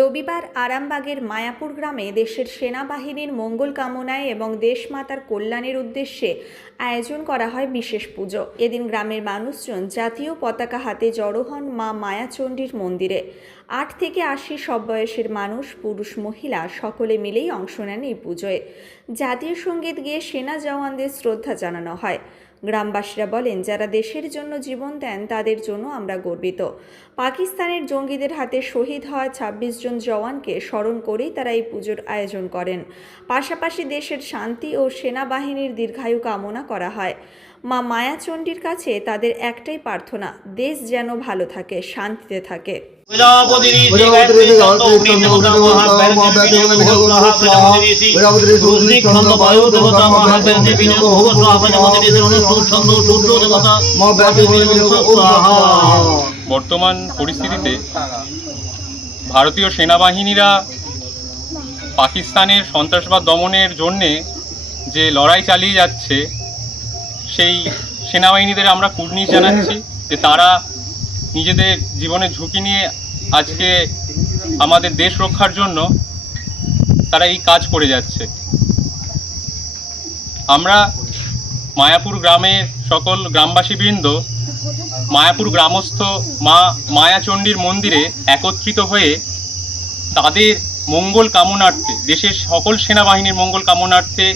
রবিবার আরামবাগের মায়াপুর গ্রামে দেশের সেনাবাহিনীর মঙ্গল কামনায় এবং দেশমাতার কল্যাণের উদ্দেশ্যে আয়োজন করা হয় বিশেষ পুজো। এদিন গ্রামের মানুষজন জাতীয় পতাকা হাতে জড়ো হন মা মায়াচণ্ডীর মন্দিরে। আট থেকে আশি সব বয়সের মানুষ, পুরুষ, মহিলা সকলে মিলেই অংশ নেন এই পুজোয়। জাতীয় সংগীত গেয়ে সেনা জওয়ানদের শ্রদ্ধা জানানো হয়। গ্রামবাসীরা বলেন, যারা দেশের জন্য জীবন দেন, তাদের জন্য আমরা গর্বিত। পাকিস্তানের জঙ্গিদের হাতে শহীদ হওয়া ছাব্বিশ জন জওয়ানকে স্মরণ করেই তারা এই পুজোর আয়োজন করেন। পাশাপাশি দেশের শান্তি ও সেনাবাহিনীর দীর্ঘায়ু কামনা করা হয়। মা মায়াচণ্ডীর কাছে তাদের একটাই প্রার্থনা, দেশ যেন ভালো থাকে, শান্তিতে থাকে। বর্তমান পরিস্থিতিতে ভারতীয় সেনাবাহিনীরা পাকিস্তানের সন্ত্রাসবাদ দমনের জন্যে যে লড়াই চালিয়ে যাচ্ছে সেই সেনাবাহিনীদের আমরা কুর্নিশ জানাচ্ছি যে তারা নিজেদের জীবনের ঝুঁকি নিয়ে আজকে আমাদের দেশ রক্ষার জন্য তারা এই কাজ করে যাচ্ছে। আমরা মায়াপুর গ্রামের সকল গ্রামবাসীবৃন্দ, মায়াপুর গ্রামস্থ মা মায়াচণ্ডীর মন্দিরে একত্রিত হয়ে তাদের মঙ্গল কামনার্থে, দেশের সকল সেনাবাহিনীর মঙ্গল কামনার্থে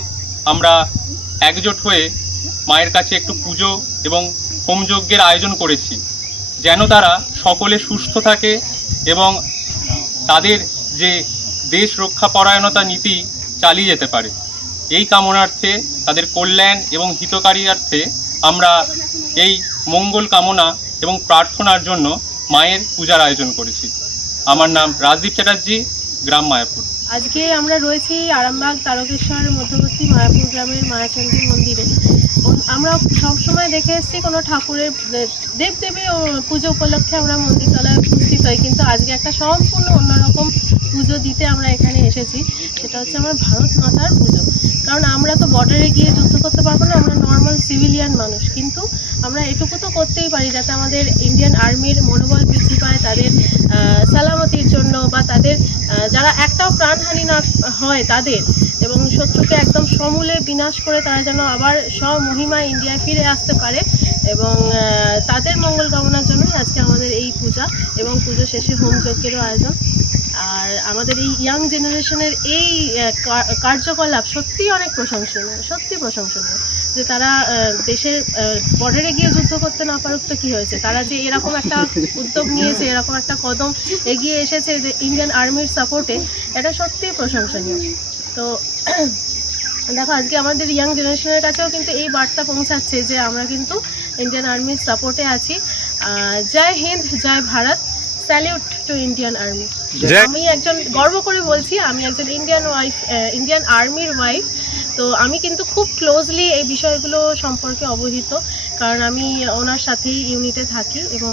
আমরা একজোট হয়ে মায়ের কাছে একটু পুজো এবং হোমযজ্ঞের আয়োজন করেছি। যেন তারা সকলে সুস্থ থাকে এবং তাদের যে দেশ রক্ষা পরায়ণতা নীতি চালিয়ে যেতে পারে। এই কামনার্থে, তাদের কল্যাণ এবং হিতকারীর্থে আমরা এই মঙ্গল কামনা এবং প্রার্থনার জন্য মায়ের পূজার আয়োজন করেছি। আমার নাম রাজদীপ চ্যাটার্জি, গ্রাম মায়াপুর। আজকে আমরা রয়েছি আরামবাগ তারকেশ্বর মধ্যবর্তী মায়াপুর গ্রামের মায়াচন্দ্রী মন্দিরে। আমরা সবসময় দেখে এসেছি কোনো ঠাকুরের, দেব দেবদেবী পুজো উপলক্ষে আমরা মন্দিরতলায় উপস্থিত হই। কিন্তু আজকে একটা সম্পূর্ণ অন্যরকম পুজো দিতে আমরা এখানে এসেছি, সেটা হচ্ছে আমার ভারত মাতার পুজো। কারণ আমরা তো বর্ডারে গিয়ে যুদ্ধ করতে পারব না, আমরা নর্মাল সিভিলিয়ান মানুষ। কিন্তু আমরা এটুকু তো করতেই পারি যাতে আমাদের ইন্ডিয়ান আর্মির মনোবল বৃদ্ধি পায়, তাদের সালামতির জন্য বা তাদের যারা একটাও প্রাণহানি না হয় তাদের, এবং শত্রুকে একদম সমূলে বিনাশ করে তারা যেন আবার স্বমহিমা ইন্ডিয়ায় ফিরে আসতে পারে, এবং তাদের মঙ্গল কামনার জন্যই আজকে আমাদের এই পূজা, এবং পুজো শেষে হোম যজ্ঞেরও আয়োজন। আর আমাদের এই ইয়াং জেনারেশনের এই কার্যকলাপ সত্যিই অনেক প্রশংসনীয় সত্যি প্রশংসনীয় যে তারা দেশের বর্ডারে গিয়ে যুদ্ধ করতে না পারুক তো কী হয়েছে? তারা যে এরকম একটা উদ্যোগ নিয়েছে, এরকম একটা কদম এগিয়ে এসেছে যে ইন্ডিয়ান আর্মির সাপোর্টে এটা সত্যিই প্রশংসনীয়। তো দেখো, আজকে আমাদের ইয়াং জেনারেশনের কাছেও কিন্তু এই বার্তা পৌঁছাচ্ছে যে আমরা কিন্তু ইন্ডিয়ান আর্মির সাপোর্টে আছি। জয় হিন্দ, জয় Bharat. Salute to Indian army. আমি একজন গর্ব করে বলছি আমি একজন ইন্ডিয়ান ওয়াইফ ইন্ডিয়ান আর্মির ওয়াইফ। তো আমি কিন্তু খুব ক্লোজলি এই বিষয়গুলো সম্পর্কে অবহিত। কারণ আমি ওনার সাথেই ইউনিটে থাকি এবং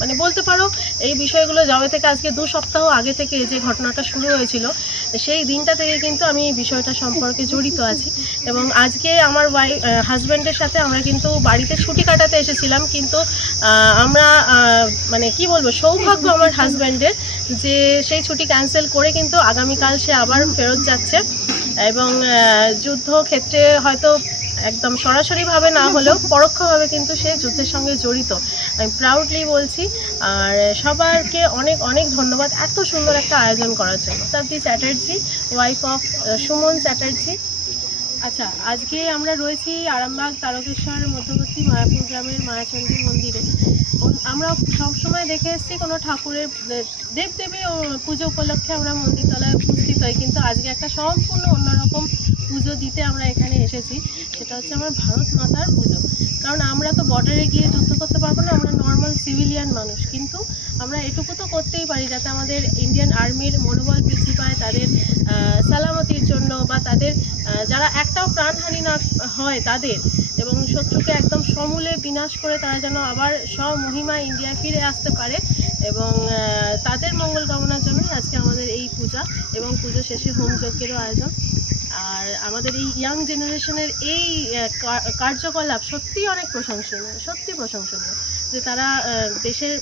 মানে বলতে পারো, এই বিষয়গুলো যবে থেকে আজকে দু সপ্তাহ আগে থেকে যে ঘটনাটা শুরু হয়েছিল, সেই দিনটা থেকে কিন্তু আমি এই বিষয়টা সম্পর্কে জড়িত আছি। এবং আজকে আমার ওয়াই হাজব্যান্ডের সাথে আমরা কিন্তু বাড়িতে ছুটি কাটাতে এসেছিলাম, কিন্তু আমরা মানে কি বলব, সৌভাগ্য আমার হাজব্যান্ডের যে সেই ছুটি ক্যান্সেল করে কিন্তু আগামীকাল সে আবার ফেরত যাচ্ছে। এবং যুদ্ধক্ষেত্রে হয়তো একদম সরাসরিভাবে না হলেও পরোক্ষভাবে কিন্তু সে যুদ্ধের সঙ্গে জড়িত। আমি প্রাউডলি বলছি। আর সবারকে অনেক অনেক ধন্যবাদ এত সুন্দর একটা আয়োজন করার জন্য। Shatabdi Chatterjee wife of Suman Chatterjee. আচ্ছা আজকে আমরা রয়েছি আরামবাগ তারকেশ্বর মধ্যবর্তী মায়াপুর গ্রামের মায়াচন্দ্রী মন্দিরে। আমরা সবসময় দেখে এসেছি কোনো ঠাকুরের দেবদেবী পুজো উপলক্ষে আমরা মন্দিরতলায় উপস্থিত হই। কিন্তু আজকে একটা সম্পূর্ণ অন্যরকম পুজো দিতে আমরা এখানে এসেছি, সেটা হচ্ছে আমার ভারত মাতার পুজো। কারণ আমরা তো বর্ডারে গিয়ে যুদ্ধ করতে পারব না, আমরা নর্মাল সিভিলিয়ান মানুষ। কিন্তু আমরা এটুকু তো করতেই পারি যাতে আমাদের ইন্ডিয়ান আর্মির মনোবল বৃদ্ধি পায়, তাদের সালামতির জন্য বা তাদের যারা একটাও প্রাণহানি না হয় তাদের, এবং শত্রুকে একদম সমূলে বিনাশ করে তারা যেন আবার স্বমহিমা ইন্ডিয়ায় ফিরে আসতে পারে, এবং তাদের মঙ্গল কামনার জন্যই আজকে আমাদের এই পূজা, এবং পুজো শেষে হোম যজ্ঞেরও আয়োজন। আর আমাদের এই ইয়াং জেনারেশনের এই কার্যকলাপ সত্যিই অনেক প্রশংসনীয়, সত্যি প্রশংসনীয়। যে তারা দেশের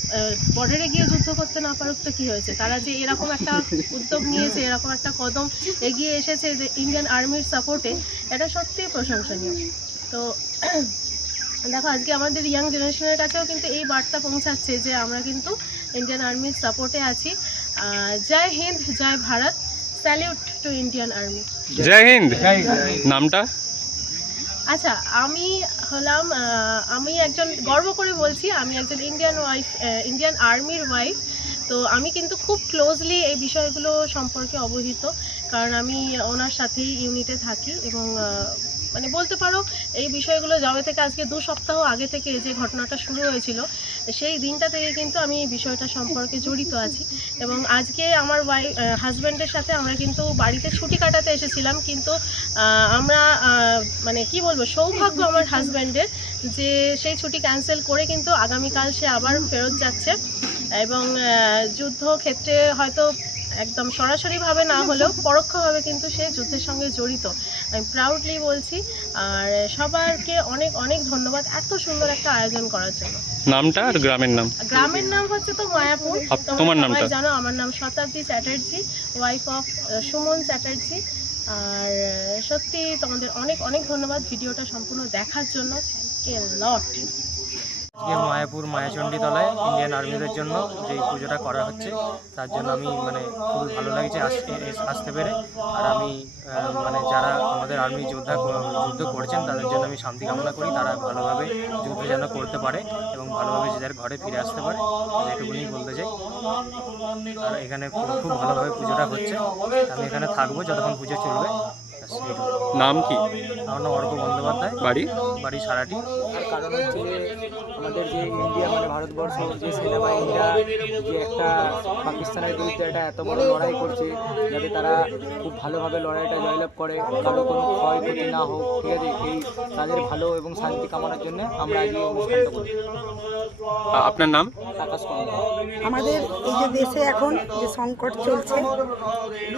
বর্ডারে গিয়ে যুদ্ধ করতে না পারুক তো কী হয়েছে? তারা যে এরকম একটা উদ্যোগ নিয়েছে, এরকম একটা কদম এগিয়ে এসেছে যে ইন্ডিয়ান আর্মির সাপোর্টে এটা সত্যিই প্রশংসনীয়। তো দেখো, আজকে আমাদের ইয়াং জেনারেশনের কাছেও কিন্তু এই বার্তা পৌঁছাচ্ছে যে আমরা কিন্তু ইন্ডিয়ান আর্মির সাপোর্টে আছি। জয় হিন্দ, জয় Bharat. Salute to Indian army. জয় হিন্দ। নামটা? আচ্ছা আমি হলাম আমি একজন গর্ব করে বলছি আমি একজন ইন্ডিয়ান ওয়াইফ ইন্ডিয়ান আর্মির ওয়াইফ। তো আমি কিন্তু খুব ক্লোজলি এই বিষয়গুলো সম্পর্কে অবহিত কারণ আমি ওনার সাথেই ইউনিটে থাকি এবং মানে বলতে পারো, এই বিষয়গুলো যবে থেকে আজকে দু সপ্তাহ আগে থেকে যে ঘটনাটা শুরু হয়েছিল, সেই দিনটা থেকে কিন্তু আমি এই বিষয়টা সম্পর্কে জড়িত আছি। এবং আজকে আমার ওয়াই হাজব্যান্ডের সাথে আমরা কিন্তু বাড়িতে ছুটি কাটাতে এসেছিলাম, কিন্তু আমরা মানে কি বলব, সৌভাগ্য আমার হাজব্যান্ডের যে সেই ছুটি ক্যান্সেল করে কিন্তু আগামীকাল সে আবার ফেরত যাচ্ছে। এবং যুদ্ধক্ষেত্রে হয়তো একদম সরাসরিভাবে না হলেও পরোক্ষভাবে কিন্তু সে যুদ্ধের সঙ্গে জড়িত। আমি প্রাউডলি বলছি আর সবারকে অনেক অনেক ধন্যবাদ এত সুন্দর একটা আয়োজন করার জন্য। নামটা আর গ্রামের নাম? গ্রামের নাম হচ্ছে তো মায়াপুর। তোমরা নামটা? জানো আমার নাম শতাব্দী চ্যাটার্জি ওয়াইফ অফ সুমন চ্যাটার্জি। আর সত্যি তোমাদের অনেক অনেক ধন্যবাদ ভিডিওটা সম্পূর্ণ দেখার জন্য। থ্যাংক ইউ লট আজকে মায়াপুর মায়াচণ্ডী তলায় ইন্ডিয়ান আর্মিদের জন্য যে পুজোটা করা হচ্ছে, তার জন্য আমি মানে খুবই ভালো লাগছে আসতে আসতে পেরে। আর আমি মানে যারা আমাদের আর্মি যোদ্ধা যুদ্ধ করছেন, তাদের জন্য আমি শান্তি কামনা করি। তারা ভালোভাবে যুদ্ধ যেন করতে পারে এবং ভালোভাবে যে যার ঘরে ফিরে আসতে পারে এটুকুনি বলতে চাই। আর এখানে খুব ভালোভাবে পুজোটা হচ্ছে। আমি এখানে থাকব যতক্ষণ পুজো চলবে। নাম কি? আমার নাম অর্ক বন্দ্যোপাধ্যায়। বাড়ি? বাড়ি সারাটি। তার কারণ হচ্ছে আমাদের যে ইন্ডিয়া মানে ভারতবর্ষ যে সেনাবাহিনীরা যে একটা পাকিস্তানের বিরুদ্ধে একটা এত বড় লড়াই করছে যাতে তারা খুব ভালোভাবে লড়াইটা জয়লাভ করে কারও কোনো ক্ষয়ক্ষতি না হোক ঠিক আছে? এই তাদের ভালো এবং শান্তি কামনার জন্য আমরা এই অনুষ্ঠানটা করি আপনার নাম? আকাশ আমাদের এই যে দেশে এখন যে সংকট চলছে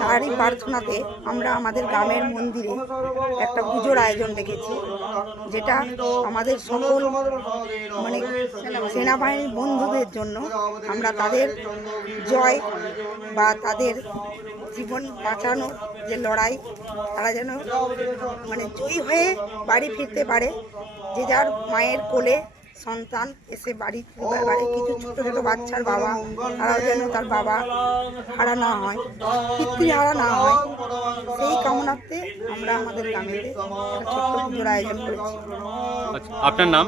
তারই প্রার্থনাতে আমরা আমাদের গ্রামের মন্দিরে একটা পুজোর আয়োজন রেখেছি যেটা আমাদের সকল মানে সেনাবাহিনীর বন্ধুদের জন্য আমরা তাদের জয় বা তাদের জীবন বাঁচানোর যে লড়াই, তারা যেন মানে জয়ী হয়ে বাড়ি ফিরতে পারে, যে যার মায়ের কোলে সন্তান এসে বাড়ি বাড়ি কিছু ছোট ছোট বাচ্চার বাবা তারাও যেন তার বাবা হারা না হয় পিতৃ হারা না হয়। সেই কামনাতে আমরা আমাদের গ্রামে একটা ছোট্ট পুজোর আয়োজন করেছি। আচ্ছা আপনার নাম?